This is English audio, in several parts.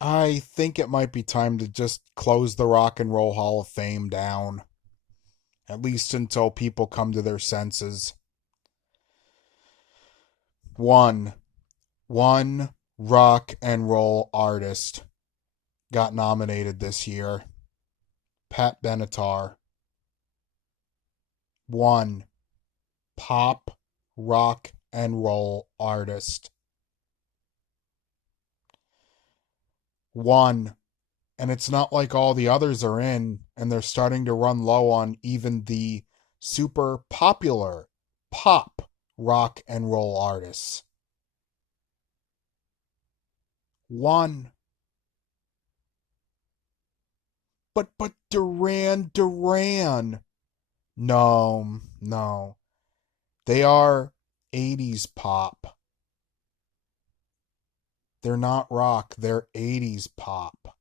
I think it might be time to just close the Rock and Roll Hall of Fame down, at least until people come to their senses. One, one rock and roll artist got nominated this year. Pat Benatar. One pop rock and roll artist. One. And it's not like all the others are in and they're starting to run low on even the super popular pop rock and roll artists. One. But Duran. No, no. They are 80s pop. They're not rock, they're 80s pop.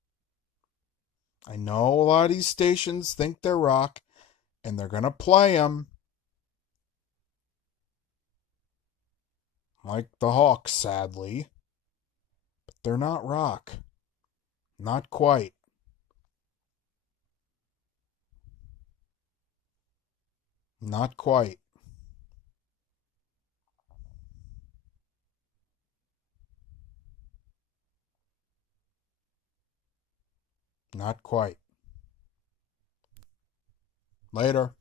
I know a lot of these stations think they're rock, and they're going to play them like the Hawks, sadly. But they're not rock. Not quite. Not quite. Not quite. Later.